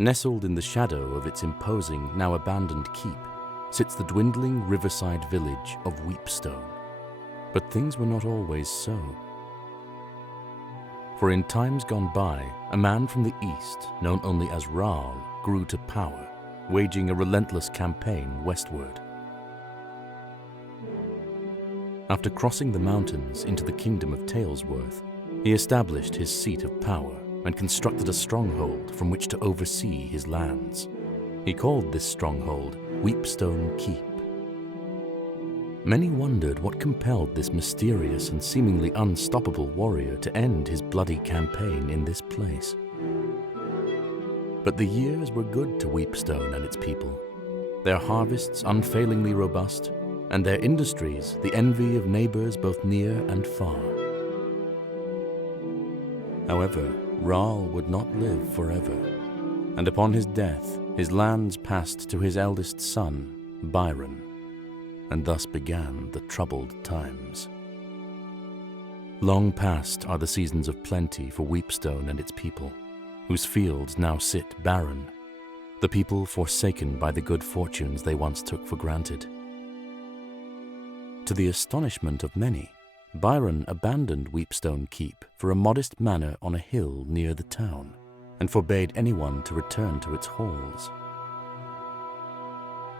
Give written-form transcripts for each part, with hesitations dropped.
Nestled in the shadow of its imposing, now abandoned keep, sits the dwindling riverside village of Weepstone. But things were not always so. For in times gone by, a man from the east, known only as Raal, grew to power, waging a relentless campaign westward. After crossing the mountains into the kingdom of Talesworth, he established his seat of power and constructed a stronghold from which to oversee his lands. He called this stronghold Weepstone Keep. Many wondered what compelled this mysterious and seemingly unstoppable warrior to end his bloody campaign in this place. But the years were good to Weepstone and its people, their harvests unfailingly robust, and their industries the envy of neighbors both near and far. However, Raal would not live forever, and upon his death, his lands passed to his eldest son, Byron, and thus began the troubled times. Long past are the seasons of plenty for Weepstone and its people, whose fields now sit barren, the people forsaken by the good fortunes they once took for granted. To the astonishment of many, Byron abandoned Weepstone Keep for a modest manor on a hill near the town, and forbade anyone to return to its halls.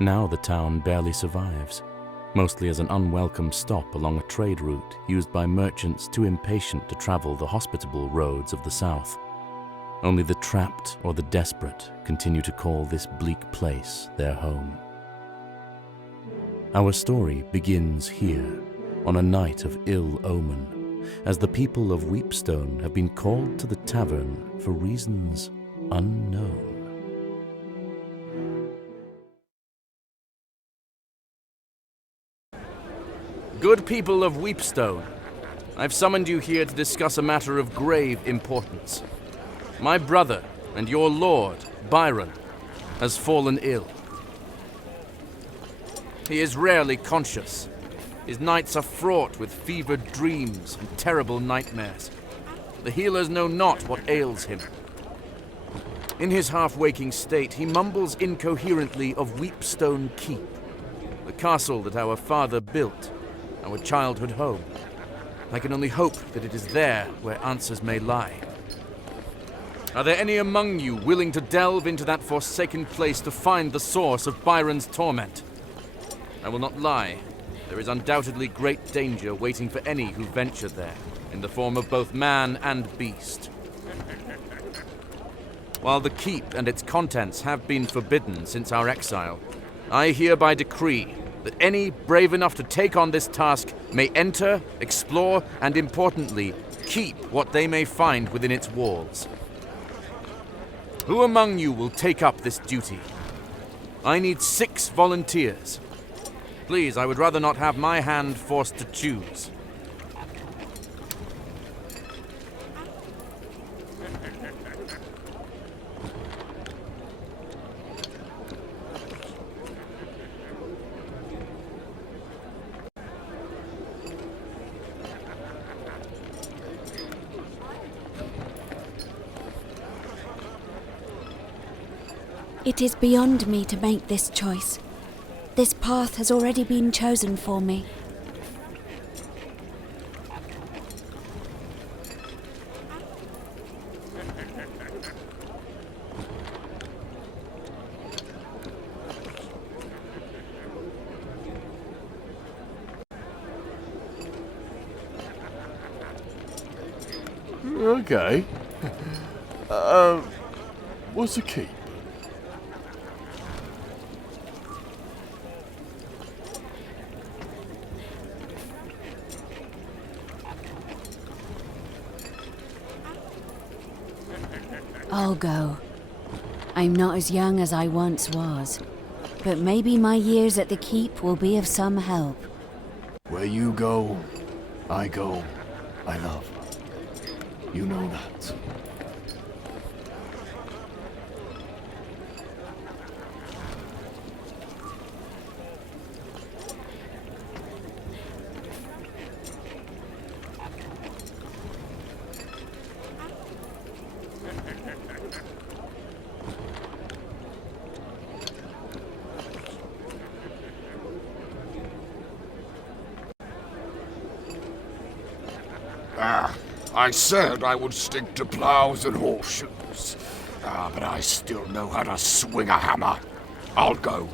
Now the town barely survives, mostly as an unwelcome stop along a trade route used by merchants too impatient to travel the hospitable roads of the south. Only the trapped or the desperate continue to call this bleak place their home. Our story begins here, on a night of ill omen, as the people of Weepstone have been called to the tavern for reasons unknown. Good people of Weepstone, I've summoned you here to discuss a matter of grave importance. My brother and your lord, Byron, has fallen ill. He is rarely conscious. His nights are fraught with fevered dreams and terrible nightmares. The healers know not what ails him. In his half-waking state, he mumbles incoherently of Weepstone Keep, the castle that our father built, our childhood home. I can only hope that it is there where answers may lie. Are there any among you willing to delve into that forsaken place to find the source of Byron's torment? I will not lie. There is undoubtedly great danger waiting for any who venture there, in the form of both man and beast. While the keep and its contents have been forbidden since our exile, I hereby decree that any brave enough to take on this task may enter, explore, and importantly, keep what they may find within its walls. Who among you will take up this duty? I need 6 volunteers. Please, I would rather not have my hand forced to choose. It is beyond me to make this choice. This path has already been chosen for me. Okay. What's the keep? I'll go. I'm not as young as I once was, but maybe my years at the keep will be of some help. Where you go, I go. I love. You know that. I said I would stick to plows and horseshoes. But I still know how to swing a hammer. I'll go.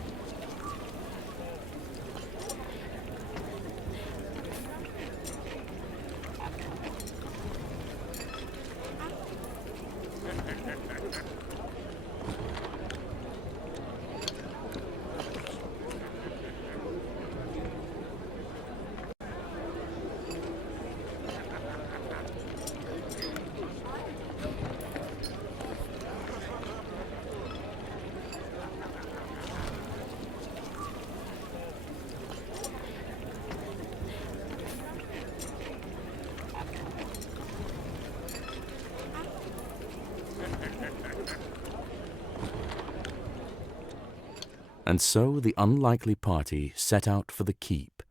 And so the unlikely party set out for the keep,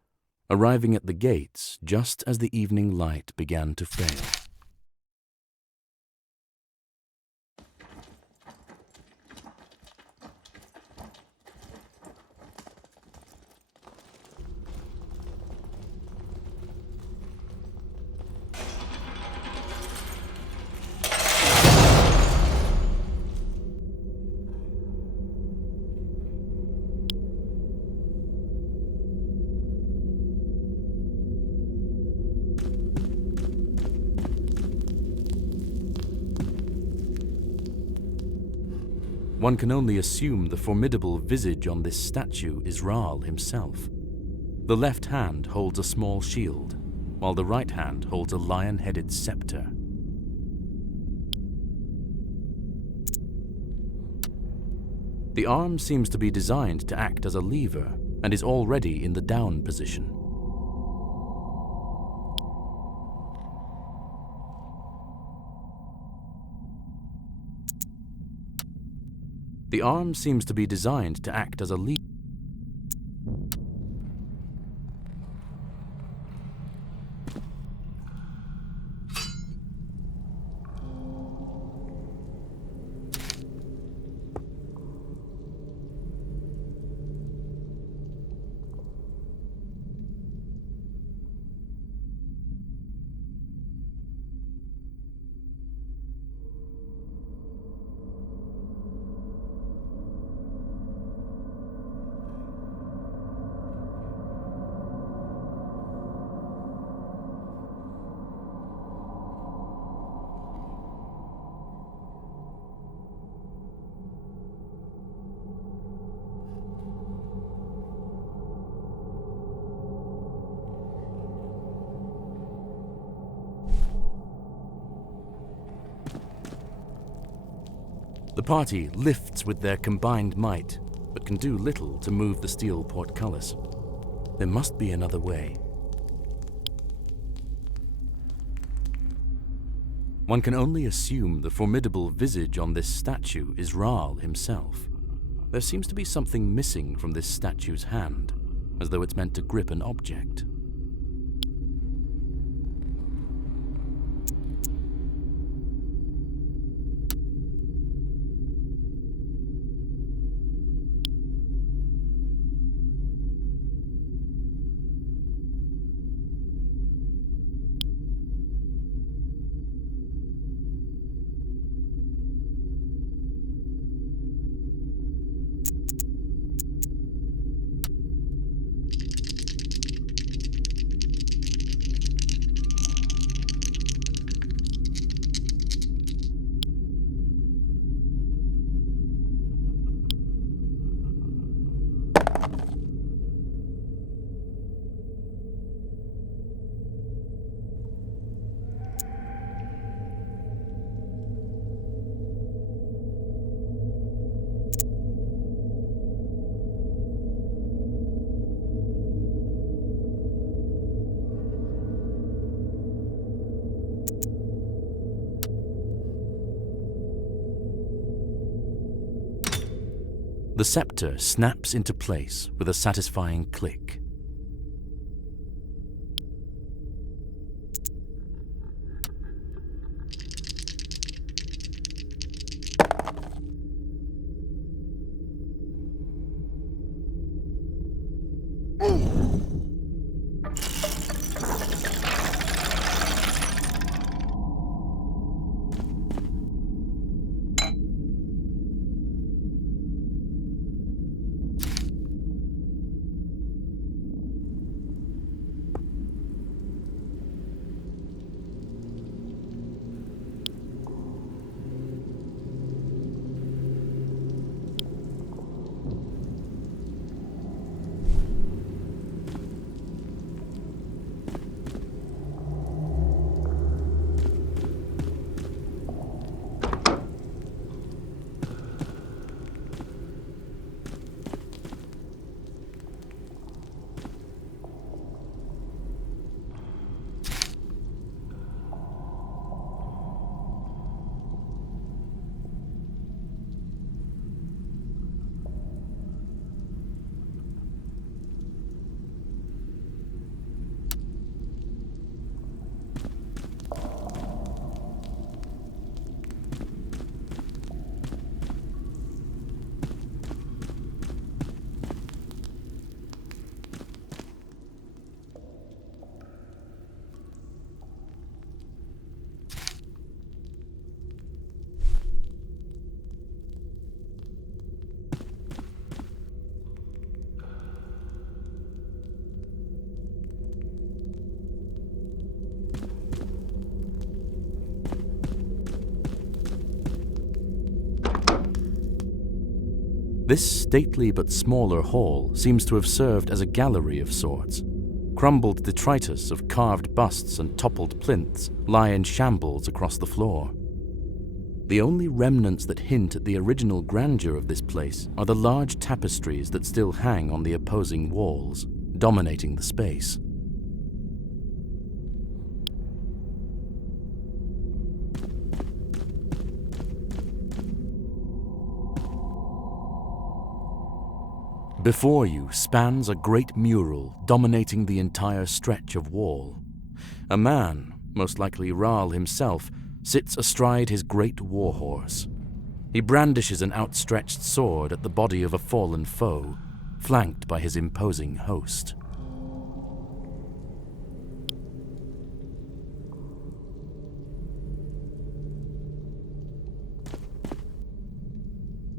arriving at the gates just as the evening light began to fail. One can only assume the formidable visage on this statue is Rahl himself. The left hand holds a small shield, while the right hand holds a lion-headed scepter. The arm seems to be designed to act as a lever and is already in the down position. The arm seems to be designed to act as a lever. The party lifts with their combined might, but can do little to move the steel portcullis. There must be another way. One can only assume the formidable visage on this statue is Rahl himself. There seems to be something missing from this statue's hand, as though it's meant to grip an object. The scepter snaps into place with a satisfying click. This stately but smaller hall seems to have served as a gallery of sorts. Crumbled detritus of carved busts and toppled plinths lie in shambles across the floor. The only remnants that hint at the original grandeur of this place are the large tapestries that still hang on the opposing walls, dominating the space. Before you spans a great mural dominating the entire stretch of wall. A man, most likely Rahl himself, sits astride his great warhorse. He brandishes an outstretched sword at the body of a fallen foe, flanked by his imposing host.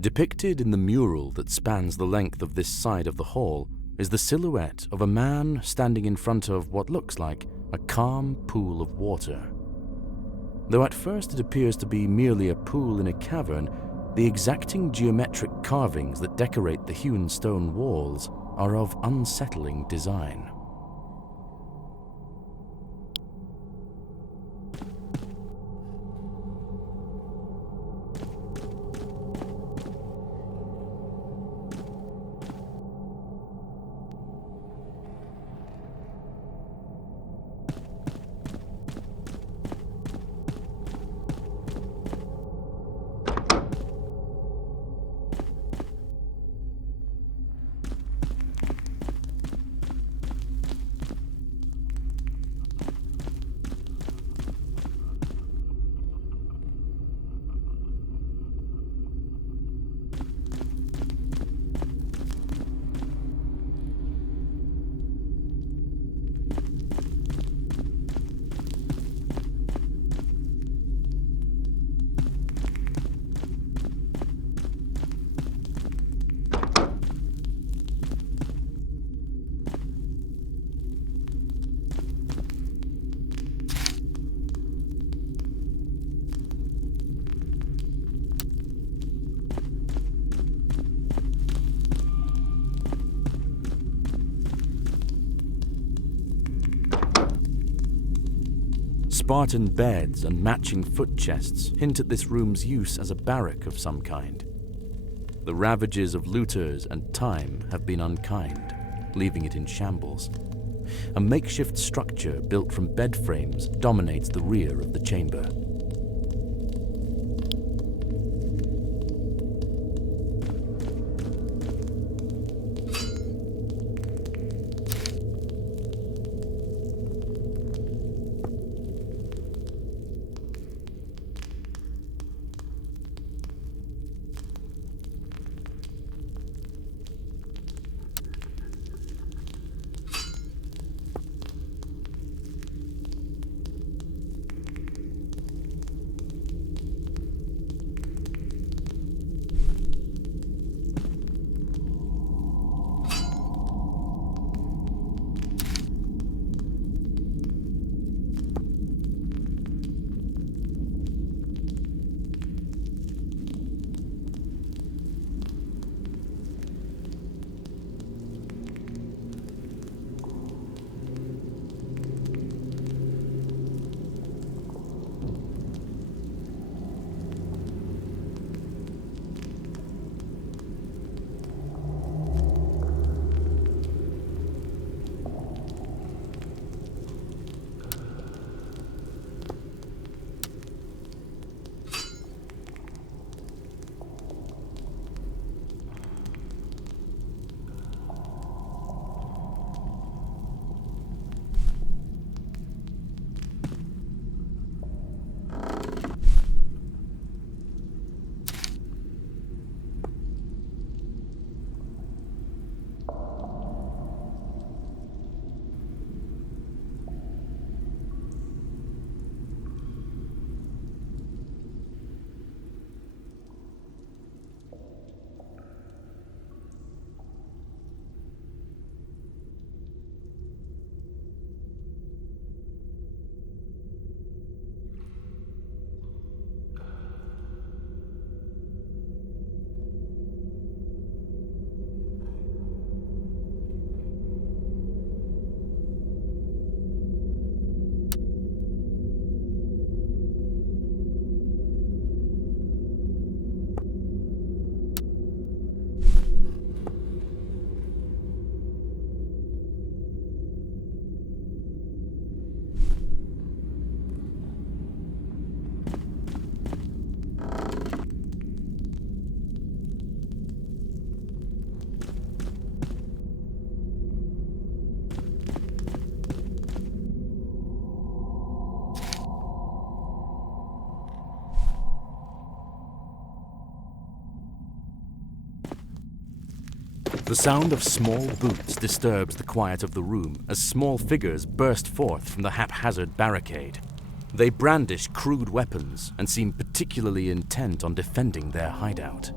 Depicted in the mural that spans the length of this side of the hall is the silhouette of a man standing in front of what looks like a calm pool of water. Though at first it appears to be merely a pool in a cavern, the exacting geometric carvings that decorate the hewn stone walls are of unsettling design. Spartan beds and matching foot chests hint at this room's use as a barrack of some kind. The ravages of looters and time have been unkind, leaving it in shambles. A makeshift structure built from bed frames dominates the rear of the chamber. The sound of small boots disturbs the quiet of the room as small figures burst forth from the haphazard barricade. They brandish crude weapons and seem particularly intent on defending their hideout.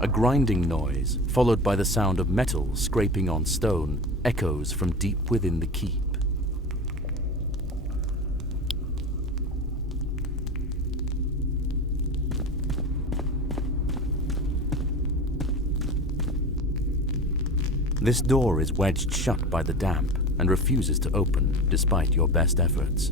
A grinding noise, followed by the sound of metal scraping on stone, echoes from deep within the keep. This door is wedged shut by the damp and refuses to open despite your best efforts.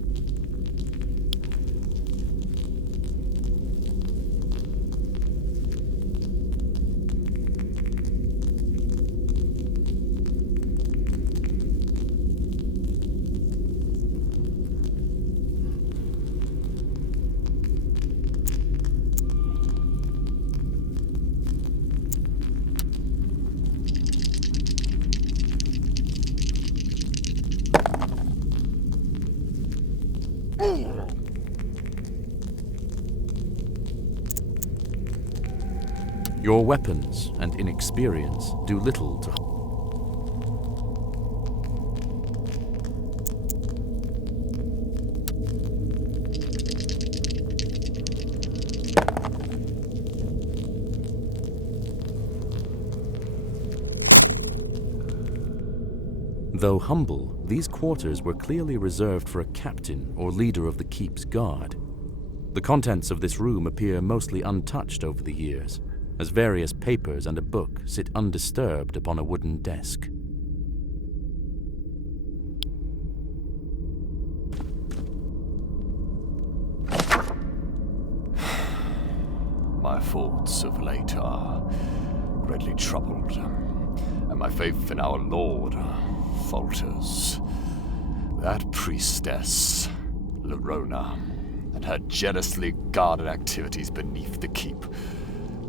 Your weapons and inexperience do little to... Though humble, these quarters were clearly reserved for a captain or leader of the keep's guard. The contents of this room appear mostly untouched over the years, as various papers and a book sit undisturbed upon a wooden desk. My thoughts of late are greatly troubled, and my faith in our Lord falters. That priestess, Lorona, and her jealously guarded activities beneath the keep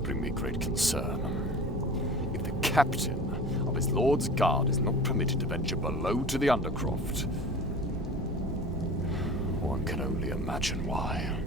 bring me great concern. If the captain of his lord's guard is not permitted to venture below to the Undercroft, one can only imagine why.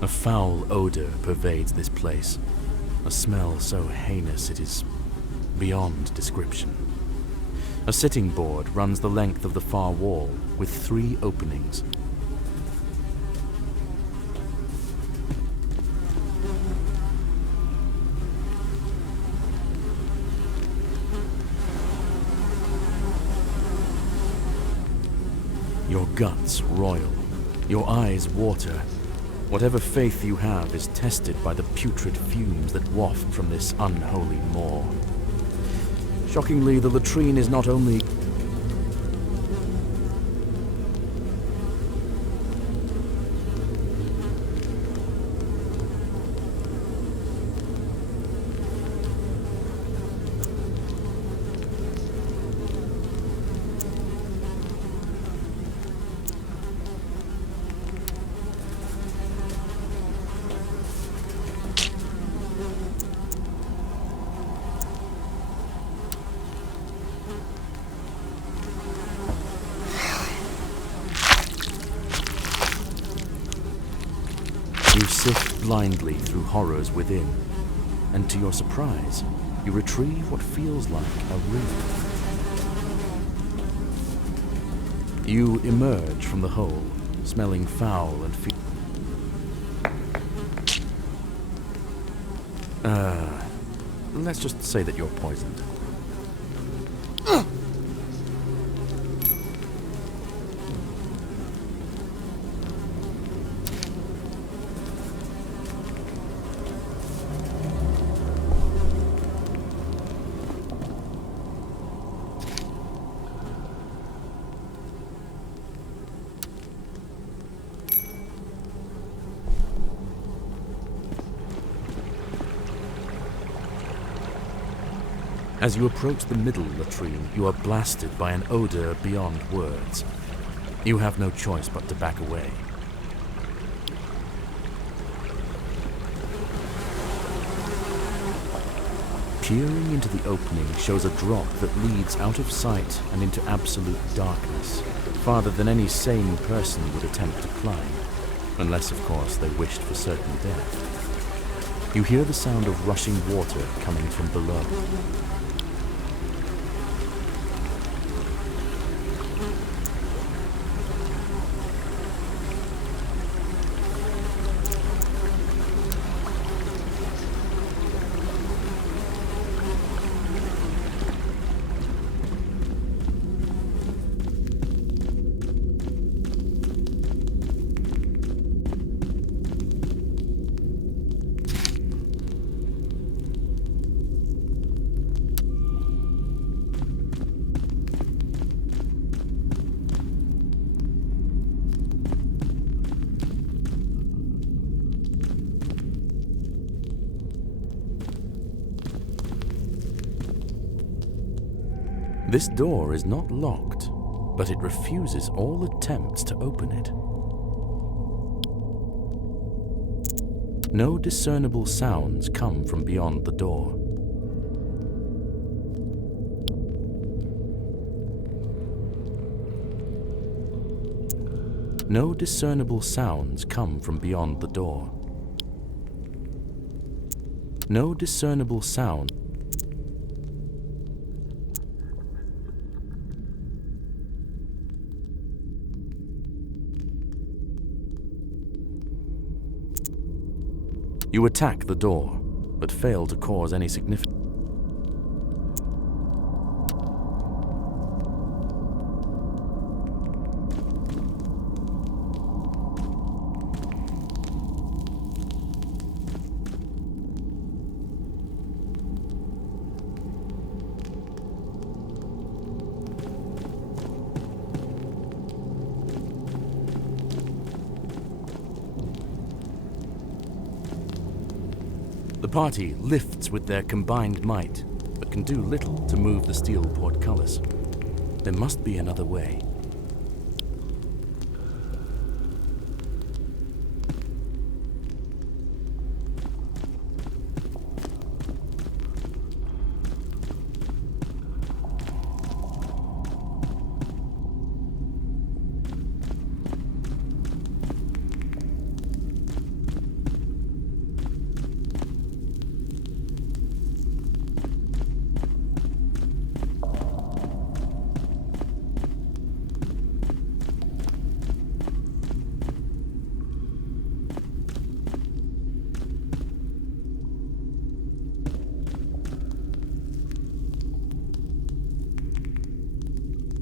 A foul odor pervades this place, a smell so heinous it is beyond description. A sitting board runs the length of the far wall, with 3 openings. Your guts roil, your eyes water. Whatever faith you have is tested by the putrid fumes that waft from this unholy maw. Shockingly, the latrine is not only you sift blindly through horrors within, and to your surprise, you retrieve what feels like a ring. You emerge from the hole, smelling foul and let's just say that you're poisoned. As you approach the middle latrine, you are blasted by an odor beyond words. You have no choice but to back away. Peering into the opening shows a drop that leads out of sight and into absolute darkness, farther than any sane person would attempt to climb, unless, of course, they wished for certain death. You hear the sound of rushing water coming from below. This door is not locked, but it refuses all attempts to open it. No discernible sounds come from beyond the door. No discernible sounds come from beyond the door. No discernible sound. You attack the door, but fail to cause any significant... The party lifts with their combined might, but can do little to move the steel portcullis. There must be another way.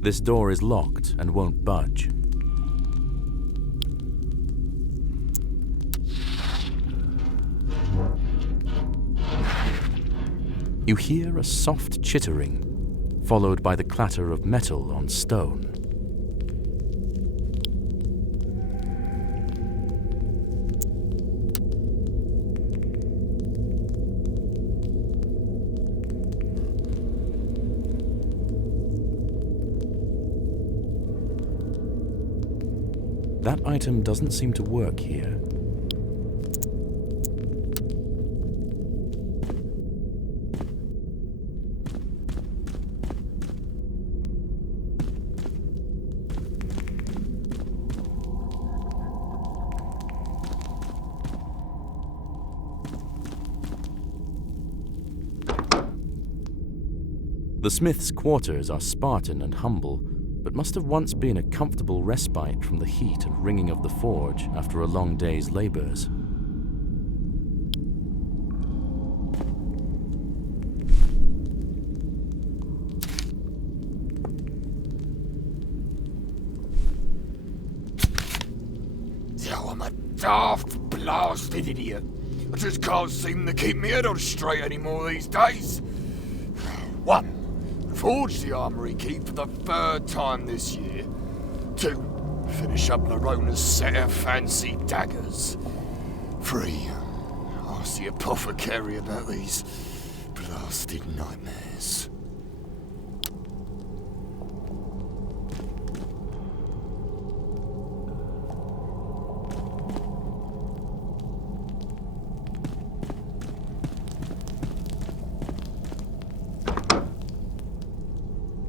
This door is locked and won't budge. You hear a soft chittering, followed by the clatter of metal on stone. That item doesn't seem to work here. The smith's quarters are Spartan and humble, but must have once been a comfortable respite from the heat and ringing of the forge after a long day's labours. So I'm a daft blasted idiot. I just can't seem to keep my head on straight anymore these days. 1. Forge the armory key for the 3rd time this year. 2. Finish up Larona's set of fancy daggers. 3. Ask the apothecary about these blasted nightmares.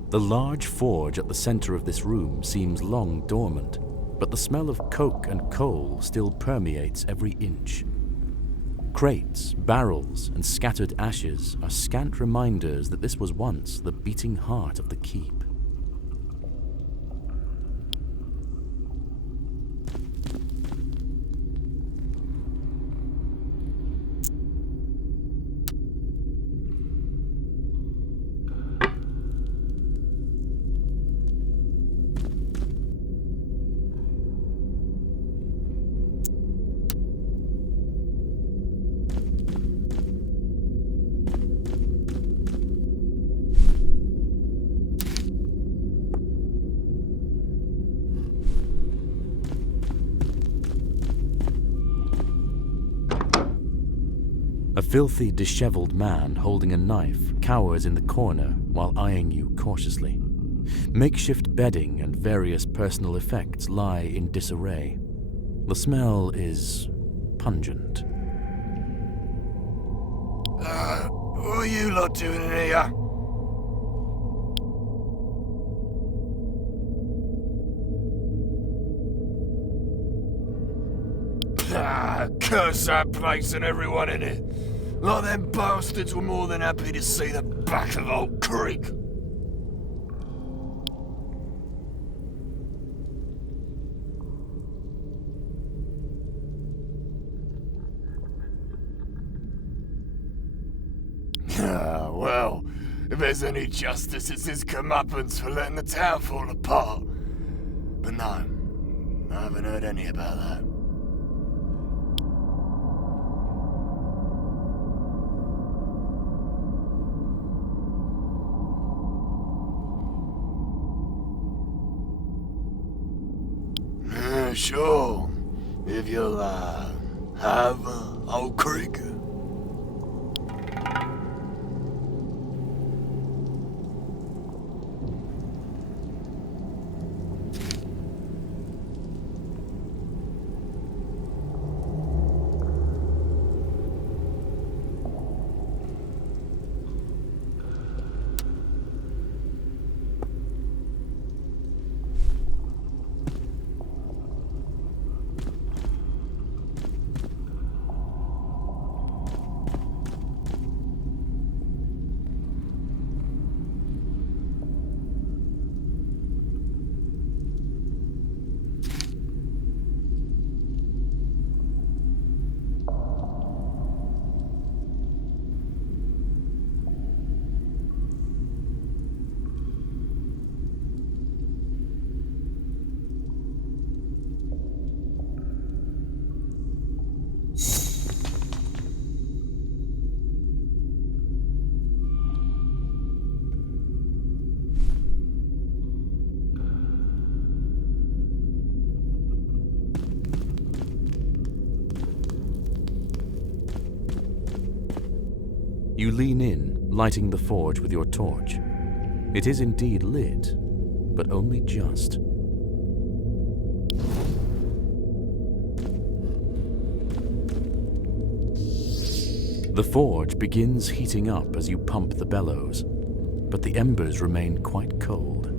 The large forge at the center of this room seems long dormant, but the smell of coke and coal still permeates every inch. Crates, barrels, and scattered ashes are scant reminders that this was once the beating heart of the keep. A filthy, disheveled man holding a knife cowers in the corner while eyeing you cautiously. Makeshift bedding and various personal effects lie in disarray. The smell is pungent. What are you lot doing in here? Curse that place and everyone in it. Like them bastards were more than happy to see the back of Old Creek. bears any justice, it's his comeuppance for letting the town fall apart. But no, I haven't heard any about that. Sure. If you'll, have Old Creek. You lean in, lighting the forge with your torch. It is indeed lit, but only just. The forge begins heating up as you pump the bellows, but the embers remain quite cold.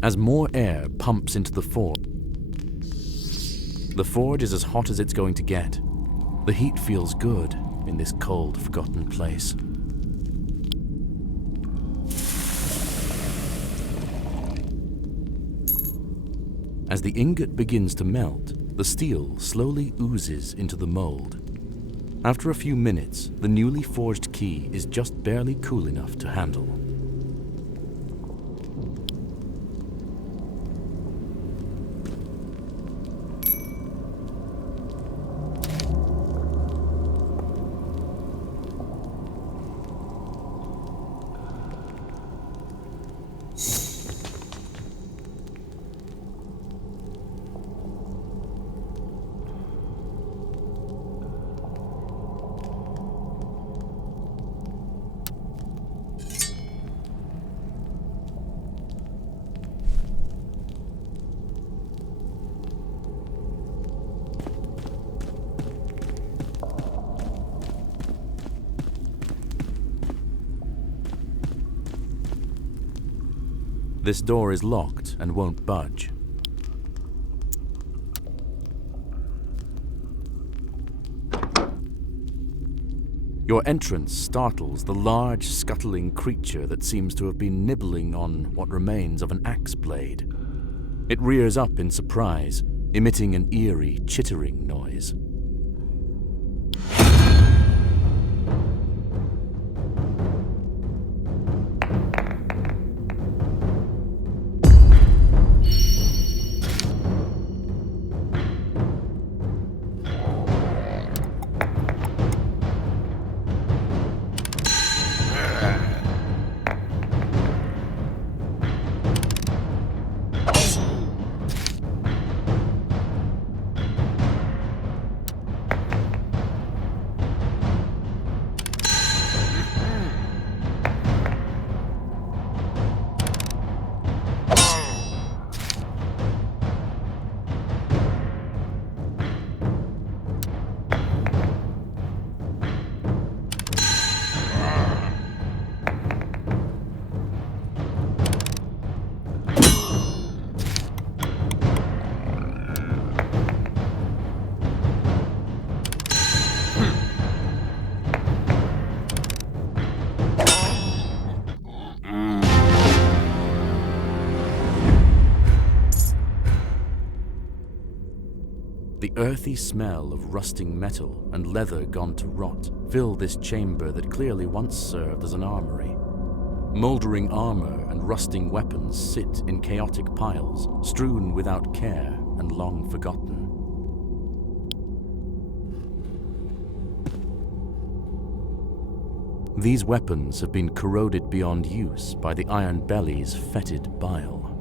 As more air pumps into the forge is as hot as it's going to get. The heat feels good in this cold, forgotten place. As the ingot begins to melt, the steel slowly oozes into the mold. After a few minutes, the newly forged key is just barely cool enough to handle. This door is locked and won't budge. Your entrance startles the large, scuttling creature that seems to have been nibbling on what remains of an axe blade. It rears up in surprise, emitting an eerie, chittering noise. The earthy smell of rusting metal and leather gone to rot fill this chamber that clearly once served as an armory. Mouldering armor and rusting weapons sit in chaotic piles, strewn without care and long forgotten. These weapons have been corroded beyond use by the Iron Belly's fetid bile.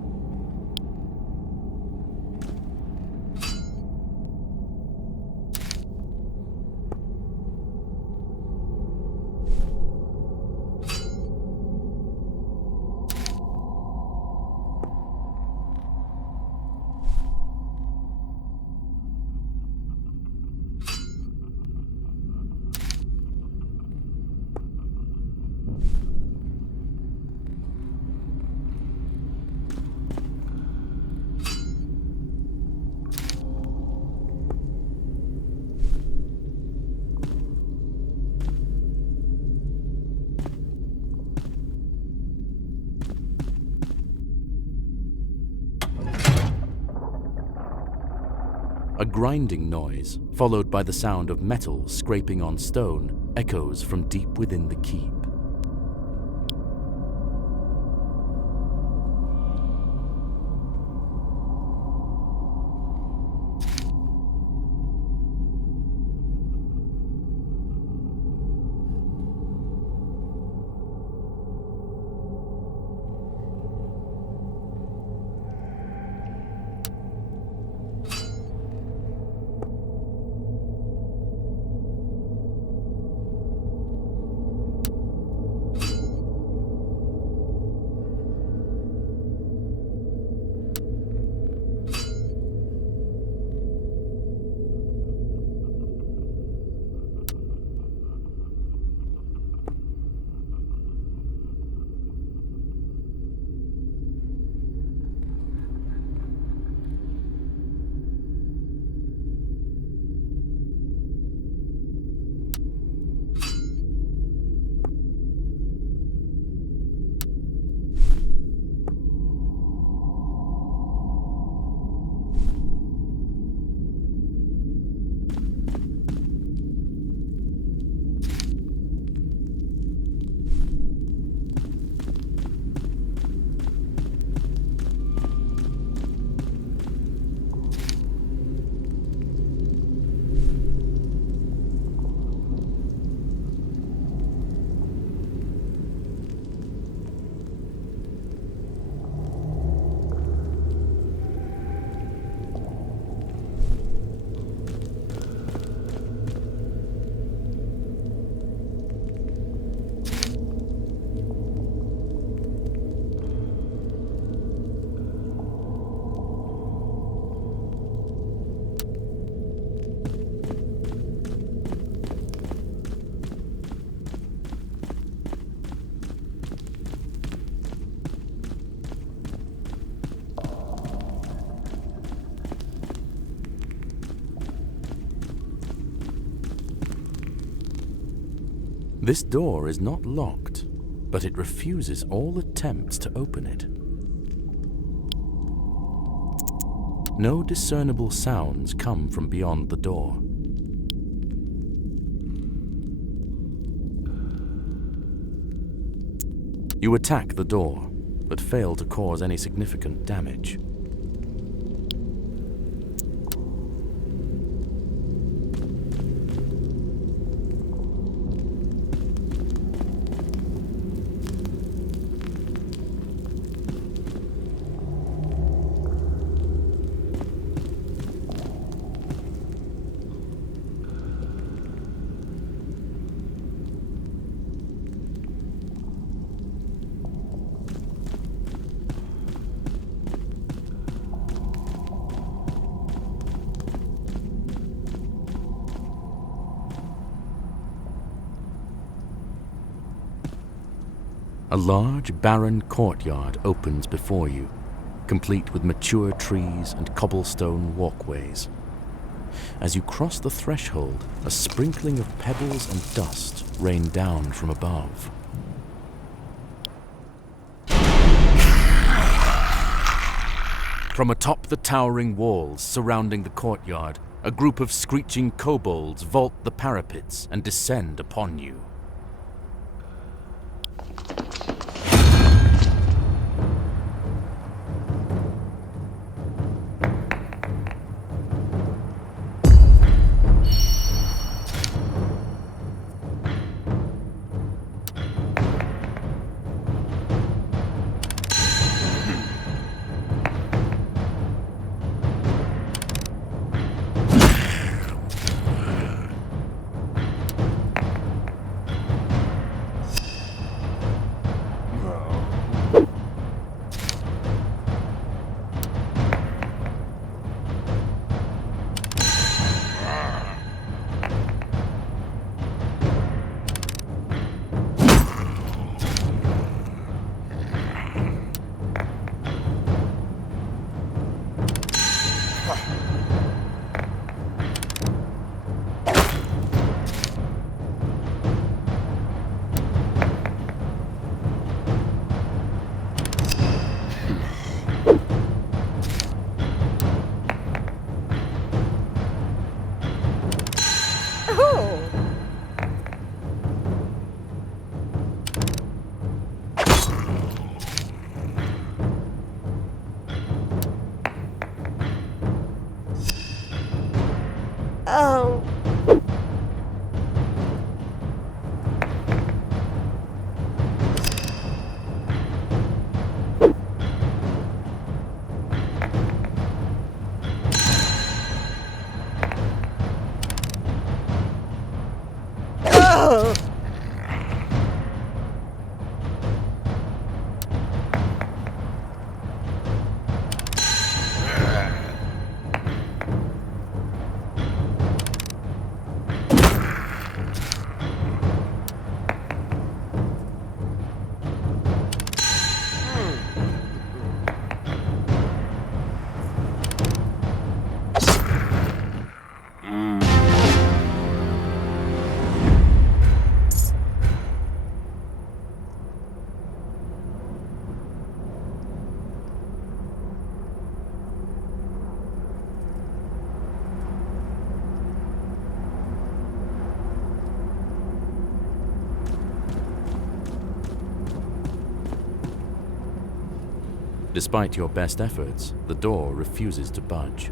A grinding noise, followed by the sound of metal scraping on stone, echoes from deep within the keep. This door is not locked, but it refuses all attempts to open it. No discernible sounds come from beyond the door. You attack the door, but fail to cause any significant damage. A large, barren courtyard opens before you, complete with mature trees and cobblestone walkways. As you cross the threshold, a sprinkling of pebbles and dust rain down from above. From atop the towering walls surrounding the courtyard, a group of screeching kobolds vault the parapets and descend upon you. Oh. Oh. Despite your best efforts, the door refuses to budge.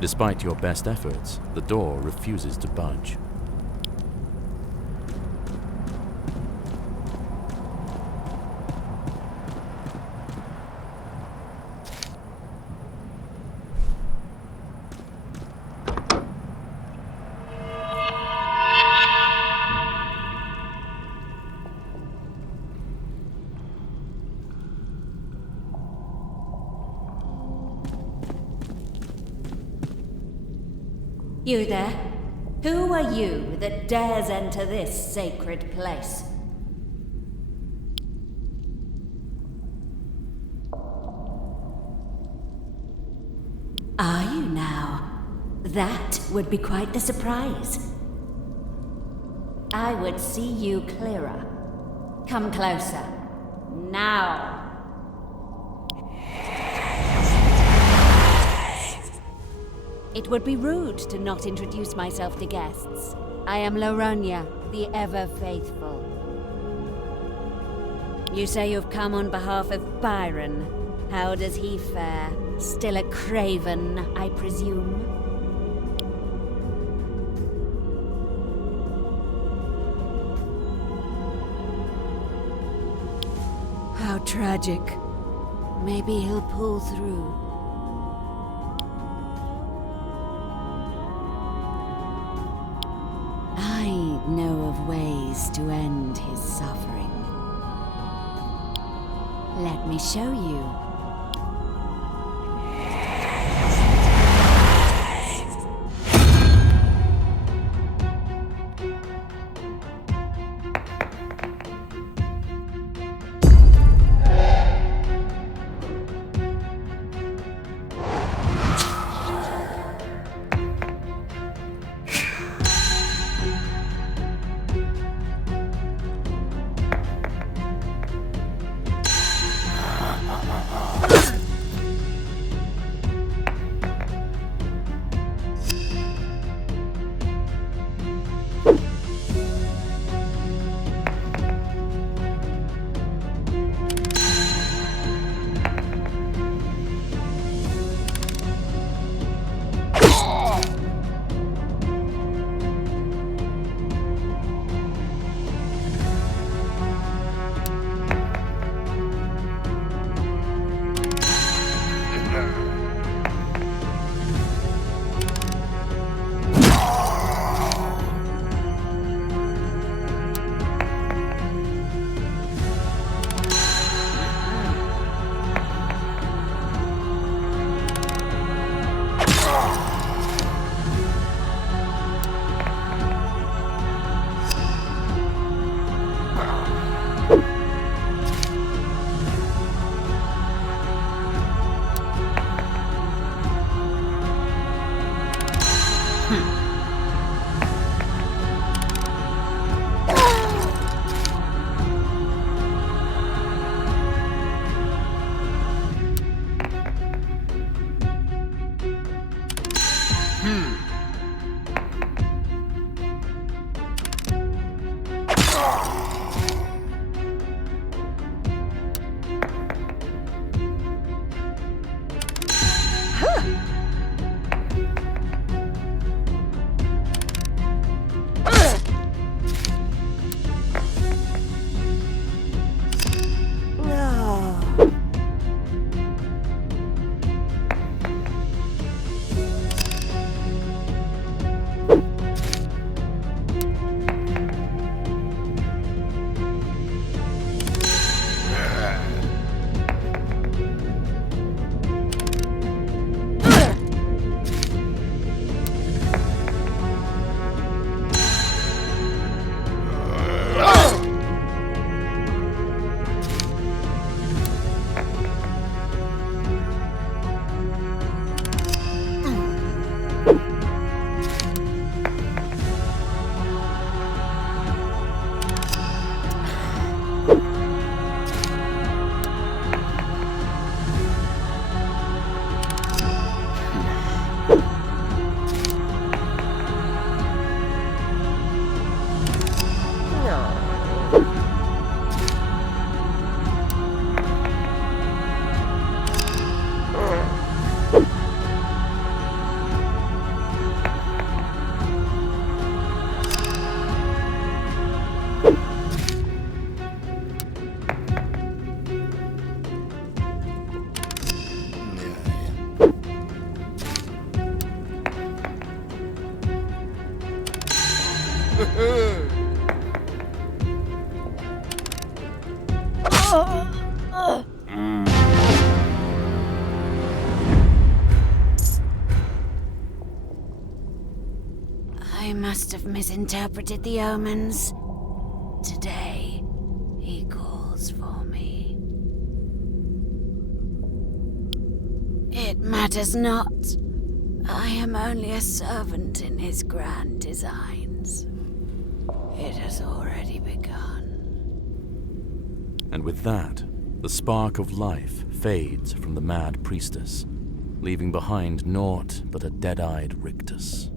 Despite your best efforts, the door refuses to budge. You there? Who are you that dares enter this sacred place? Are you now? That would be quite the surprise. I would see you clearer. Come closer. Now. It would be rude to not introduce myself to guests. I am Laronia, the ever-faithful. You say you've come on behalf of Byron. How does he fare? Still a craven, I presume? How tragic. Maybe he'll pull through. I know of ways to end his suffering. Let me show you. I must have misinterpreted the omens. Today, he calls for me. It matters not. I am only a servant in his grand designs. It has already begun. And with that, the spark of life fades from the mad priestess, leaving behind naught but a dead-eyed rictus.